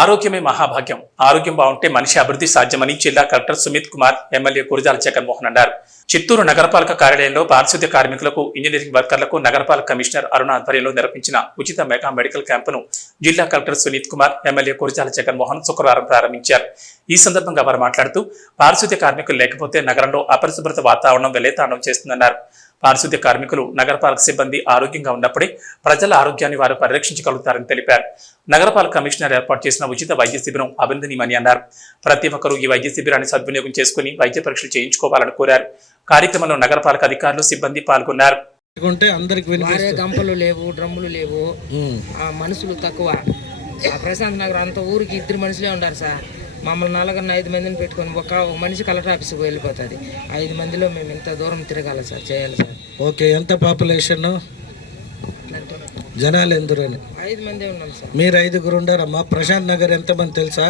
ఆరోగ్యమే మహాభాగ్యం. ఆరోగ్యం బాగుంటే మనిషి అభివృద్ధి సాధ్యమని జిల్లా కలెక్టర్ సుమిత్ కుమార్ ఎమ్మెల్యే కురిజాల జగన్మోహన్ అన్నారు. చిత్తూరు నగరపాలక కార్యాలయంలో పారిశుద్ధ్య కార్మికులకు ఇంజనీరింగ్ వర్కర్లకు నగరపాలక కమిషనర్ అరుణ ఆధ్వర్యంలో నిర్వహించిన ఉచిత మెగా మెడికల్ క్యాంపును జిల్లా కలెక్టర్ సునీత్ కుమార్ ఎమ్మెల్యే కురిజాల జగన్మోహన్ శుక్రవారం ప్రారంభించారు. ఈ సందర్భంగా వారు మాట్లాడుతూ పారిశుద్ధ్య కార్మికులు లేకపోతే నగరంలో అపరిశుభ్రత వాతావరణం వెలేతాండం చేస్తుందన్నారు. పారిశుద్ధ్య కార్మికులు నగరపాలక సిబ్బంది ఆరోగ్యంగా ఉన్నప్పుడే ప్రజల ఆరోగ్యాన్ని వారు పరిరక్షించగలుగుతారని తెలిపారు. నగరపాలక కమిషనర్ ఏర్పాటు చేసిన ఉచిత వైద్య శిబిరం అభినందనీయమని అన్నారు. ప్రతి ఒక్కరూ ఈ వైద్య శిబిరాన్ని సద్వినియోగం చేసుకుని వైద్య పరీక్షలు చేయించుకోవాలని కోరారు. కార్యక్రమంలో నగరపాలక అధికారులు సిబ్బంది పాల్గొన్నారు. ఉంటే అందరికి వారే వినిపిస్తుంది గంపలు లేవు డ్రమ్ములు లేవు. ఉమ్. ఆ మనుషులు తక్కువ. ఆ ప్రశాంత్ నగర్ అంత ఊరికి ఇద్దరు మనుషులే ఉన్నారు సార్. మమ్మల్ని నలుగురిని ఐదు మందిని పెట్టుకొని ఒక మనిషి కలెక్టర్ ఆఫీస్కి వెళ్ళిపోతుంది. ఐదు మందిలో మేము ఇంత దూరం తిరగాలి సార్ చేయాలి సార్. ఓకే ఎంత పాపులేషన్? జనాలు ఎందరని? ఐదు మందే ఉన్నాం సార్. మీరు ఐదుగురు ఉండారమ్మా ప్రశాంత్ నగర్ ఎంతమంది తెలుసా?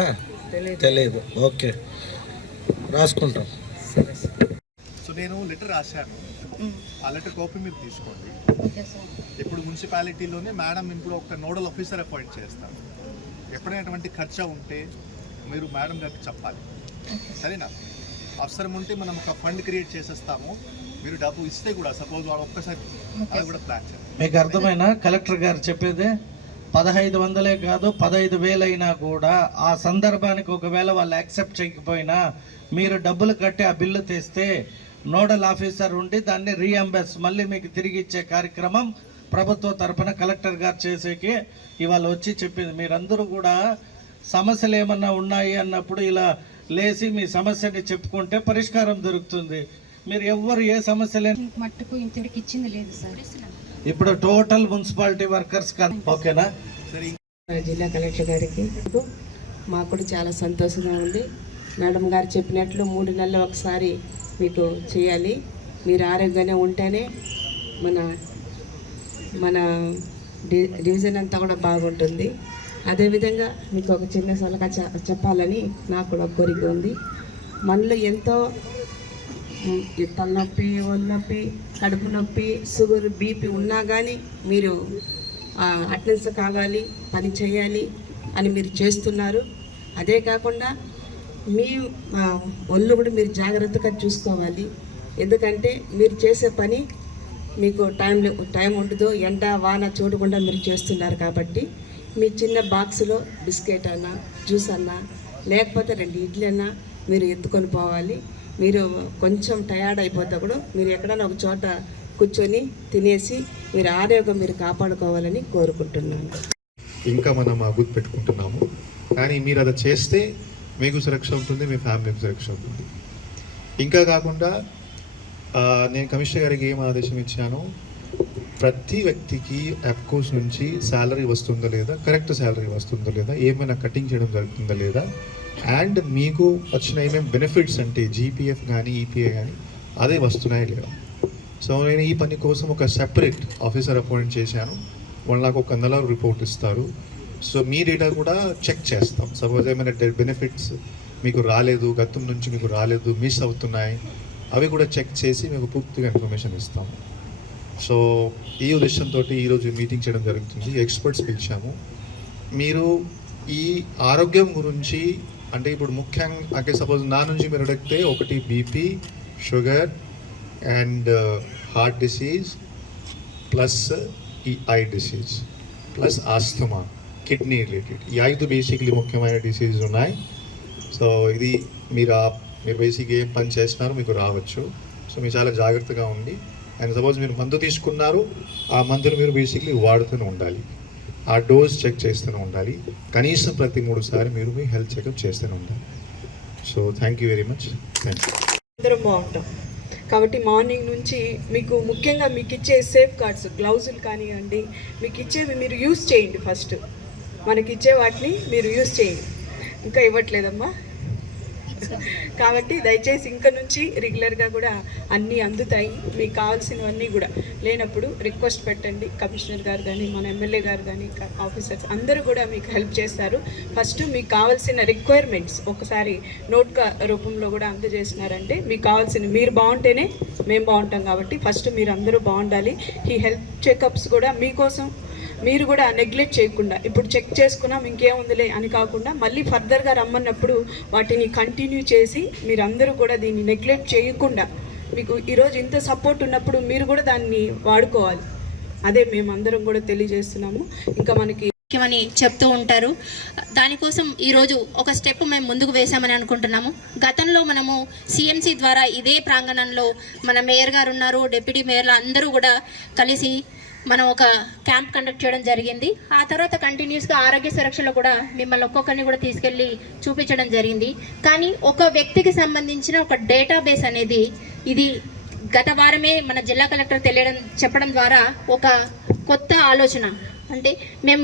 తెలియదు తెలియదు ఓకే. రాసుకుంటాం. సరే సార్. సో నేను లెటర్ రాశాను. ఆ లెటర్ కాపీ మీరు తీసుకోండి. ఇప్పుడు మున్సిపాలిటీలోనే మేడం ఇప్పుడు ఒక నోడల్ ఆఫీసర్ అపాయింట్ చేస్తాను. ఎప్పుడైనా అటువంటి ఖర్చు ఉంటే మీరు మేడం గారికి చెప్పాలి. సరేనా? అవసరం ఉంటే మనం ఒక ఫండ్ క్రియేట్ చేసేస్తాము. మీరు డబ్బు ఇస్తే కూడా సపోజ్ వాడు ఒక్కసారి అది కూడా ప్లాన్ చేయాలి మీకు అర్థమైనా? కలెక్టర్ గారు చెప్పేది పదహైదు వందలే కాదు పదహైదు వేలైనా కూడా ఆ సందర్భానికి ఒకవేళ వాళ్ళు యాక్సెప్ట్ చేయకపోయినా మీరు డబ్బులు కట్టి ఆ బిల్లు తెస్తే నోడల్ ఆఫీసర్ ఉండి దాన్ని రీఎంబర్స్ మళ్ళీ మీకు తిరిగి ఇచ్చే కార్యక్రమం ప్రభుత్వ తరపున కలెక్టర్ గారు చేసేకి ఇవాళ వచ్చి చెప్పింది. మీరందరూ కూడా సమస్యలు ఏమన్నా ఉన్నాయి అన్నప్పుడు ఇలా లేచి మీ సమస్యని చెప్పుకుంటే పరిష్కారం దొరుకుతుంది. మీరు ఎవ్వరు ఏ సమస్యలే మట్టుకు ఇంతటికి ఇచ్చింది లేదు సార్. ఇప్పుడు టోటల్ మున్సిపాలిటీ వర్కర్స్ ఓకేనా? జిల్లా కలెక్టర్ గారికి మాకు కూడా చాలా సంతోషంగా ఉంది. మేడం గారు చెప్పినట్లు మూడు నెలలు ఒకసారి మీకు చేయాలి. మీరు ఆరోగ్యంగా ఉంటేనే మన మన డి డివిజన్ అంతా కూడా బాగుంటుంది. అదేవిధంగా మీకు ఒక చిన్న సలహా చె- చెప్పాలని నాకు కూడా ఒక కోరిక ఉంది. మనలో ఎంతో తలనొప్పి ఒళ్ళు నొప్పి కడుపు నొప్పి షుగర్ బీపీ ఉన్నా కానీ మీరు అటెండెన్స్ కావాలి పని చేయాలి అని మీరు చేస్తున్నారు. అదే కాకుండా మీ ఒళ్ళు కూడా మీరు జాగ్రత్తగా చూసుకోవాలి. ఎందుకంటే మీరు చేసే పని మీకు టైం టైం ఉండదు ఎండ వాన చూడకుండా మీరు చేస్తున్నారు కాబట్టి మీ చిన్న బాక్స్లో బిస్కెట్ అన్నా జ్యూస్ అన్నా లేకపోతే రెండు ఇడ్లీ అన్నా మీరు ఎత్తుకొని పోవాలి. మీరు కొంచెం టయర్డ్ అయిపోతే కూడా మీరు ఎక్కడైనా ఒక చోట కూర్చొని తినేసి మీరు ఆరోగ్యం మీరు కాపాడుకోవాలని కోరుకుంటున్నాను. ఇంకా మనం గుర్తు పెట్టుకుంటున్నాము. కానీ మీరు అది చేస్తే మీకు సురక్ష ఉంటుంది మీ ఫ్యామిలీకి సురక్ష ఉంటుంది. ఇంకా కాకుండా నేను కమిషనర్ గారికి ఏం ఆదేశం ఇచ్చాను ప్రతి వ్యక్తికి అప్కోస్ నుంచి శాలరీ వస్తుందా లేదా కరెక్ట్ శాలరీ వస్తుందా లేదా ఏమైనా కటింగ్ చేయడం జరుగుతుందా లేదా అండ్ మీకు వచ్చిన ఏమేమి బెనిఫిట్స్ అంటే జీపీఎఫ్ కానీ ఈపీఐ కానీ అదే వస్తున్నాయా లేదా? సో నేను ఈ పని కోసం ఒక సెపరేట్ ఆఫీసర్ అపాయింట్ చేశాను. వాళ్ళు నాకు ఒక నెల రిపోర్ట్ ఇస్తారు. సో మీ డేటా కూడా చెక్ చేస్తాం. సపోజ్ ఏమైనా బెనిఫిట్స్ మీకు రాలేదు గతం నుంచి మీకు రాలేదు మిస్ అవుతున్నాయి అవి కూడా చెక్ చేసి మీకు పూర్తిగా ఇన్ఫర్మేషన్ ఇస్తాము సో ఈ ఉద్దేశంతో ఈరోజు మీటింగ్ చేయడం జరుగుతుంది. ఎక్స్పర్ట్స్ పిలిచాము. మీరు ఈ ఆరోగ్యం గురించి అంటే ఇప్పుడు ముఖ్యంగా అంటే సపోజ్ నా నుంచి మీరు అడిగితే ఒకటి BP sugar and heart disease plus ఈ eye disease plus asthma kidney related ఈ ఐదు బేసిక్లీ ముఖ్యమైన డిసీజ్ ఉన్నాయి. సో ఇది మీరు మీరు బేసిక్ ఏం పని చేస్తున్నారో మీకు రావచ్చు. సో మీరు చాలా జాగ్రత్తగా ఉండి అండ్ సపోజ్ మీరు మందు తీసుకున్నారు ఆ మందును మీరు బేసిక్లీ వాడుతూనే ఉండాలి. ఆ డోస్ చెక్ చేస్తూనే ఉండాలి. కనీసం ప్రతి మూడు సార్లు మీరు మీ హెల్త్ చెకప్ చేస్తూనే ఉండాలి. So thank you very much thank you బాగుంటాం. కాబట్టి మార్నింగ్ నుంచి మీకు ముఖ్యంగా మీకు ఇచ్చే సేఫ్ గార్డ్స్ గ్లౌజులు కానివ్వండి మీకు ఇచ్చేవి మీరు యూస్ చేయండి ఫస్ట్ మనకి ఇచ్చే వాటిని మీరు యూస్ చేయండి. ఇంకా ఇవ్వట్లేదమ్మా. కాబట్టి దయచేసి ఇంక నుంచి రెగ్యులర్గా కూడా అన్నీ అందుతాయి. మీకు కావాల్సినవన్నీ కూడా లేనప్పుడు రిక్వెస్ట్ పెట్టండి. కమిషనర్ గారు కానీ మన ఎమ్మెల్యే గారు కానీ ఆఫీసర్స్ అందరూ కూడా మీకు హెల్ప్ చేస్తారు. ఫస్ట్ మీకు కావాల్సిన రిక్వైర్మెంట్స్ ఒకసారి నోట్ రూపంలో కూడా అందజేసినారంటే మీకు కావాల్సిన మీరు బాగుంటేనే మేము బాగుంటాం కాబట్టి ఫస్ట్ మీరు అందరూ బాగుండాలి. ఈ హెల్త్ చెకప్స్ కూడా మీకోసం మీరు కూడా నెగ్లెక్ట్ చేయకుండా ఇప్పుడు చెక్ చేసుకున్నాం ఇంకేముందిలే అని కాకుండా మళ్ళీ ఫర్దర్గా రమ్మన్నప్పుడు వాటిని కంటిన్యూ చేసి మీరందరూ కూడా దీన్ని నెగ్లెక్ట్ చేయకుండా మీకు ఈరోజు ఇంత సపోర్ట్ ఉన్నప్పుడు మీరు కూడా దాన్ని వాడుకోవాలి. అదే మేమందరం కూడా తెలియజేస్తున్నాము. ఇంకా మనకి ముఖ్యమని చెప్తూ ఉంటారు. దానికోసం ఈరోజు ఒక స్టెప్ మేము ముందుకు వేశామని అనుకుంటున్నాము. గతంలో మనము సిఎంసి ద్వారా ఇదే ప్రాంగణంలో మన మేయర్ గారు ఉన్నారు డిప్యూటీ మేయర్లు అందరూ కూడా కలిసి మనం ఒక క్యాంప్ కండక్ట్ చేయడం జరిగింది. ఆ తర్వాత కంటిన్యూస్గా ఆరోగ్య సురక్షలో కూడా మిమ్మల్ని ఒక్కొక్కరిని కూడా తీసుకెళ్ళి చూపించడం జరిగింది. కానీ ఒక వ్యక్తికి సంబంధించిన ఒక డేటాబేస్ అనేది ఇది గత వారమే మన జిల్లా కలెక్టర్ తెలియడం చెప్పడం ద్వారా ఒక కొత్త ఆలోచన. అంటే మేము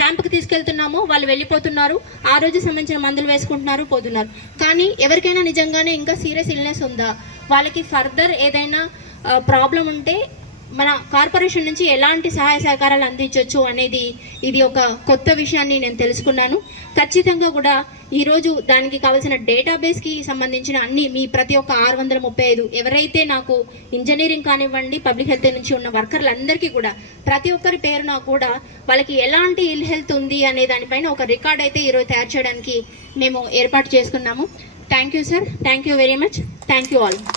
క్యాంప్కి తీసుకెళ్తున్నాము వాళ్ళు వెళ్ళిపోతున్నారు ఆ రోజు సంబంధించిన మందులు వేసుకుంటున్నారు పోతున్నారు. కానీ ఎవరికైనా నిజంగానే ఇంకా సీరియస్ ఇల్నెస్ ఉందా? వాళ్ళకి ఫర్దర్ ఏదైనా ప్రాబ్లం ఉంటే మన కార్పొరేషన్ నుంచి ఎలాంటి సహాయ సహకారాలు అందించవచ్చు అనేది ఇది ఒక కొత్త విషయాన్ని నేను తెలుసుకున్నాను. ఖచ్చితంగా కూడా ఈరోజు దానికి కావాల్సిన డేటాబేస్కి సంబంధించిన అన్ని మీ ప్రతి ఒక్క ఆరు వందల ముప్పై ఐదు ఎవరైతే నాకు ఇంజనీరింగ్ కానివ్వండి పబ్లిక్ హెల్త్ నుంచి ఉన్న వర్కర్లందరికీ కూడా ప్రతి ఒక్కరి పేరున కూడా వాళ్ళకి ఎలాంటి ఇల్ హెల్త్ ఉంది అనే దానిపైన ఒక రికార్డ్ అయితే ఈరోజు తయారు చేయడానికి మేము ఏర్పాటు చేసుకున్నాము. Thank you sir. Thank you very much. Thank you all.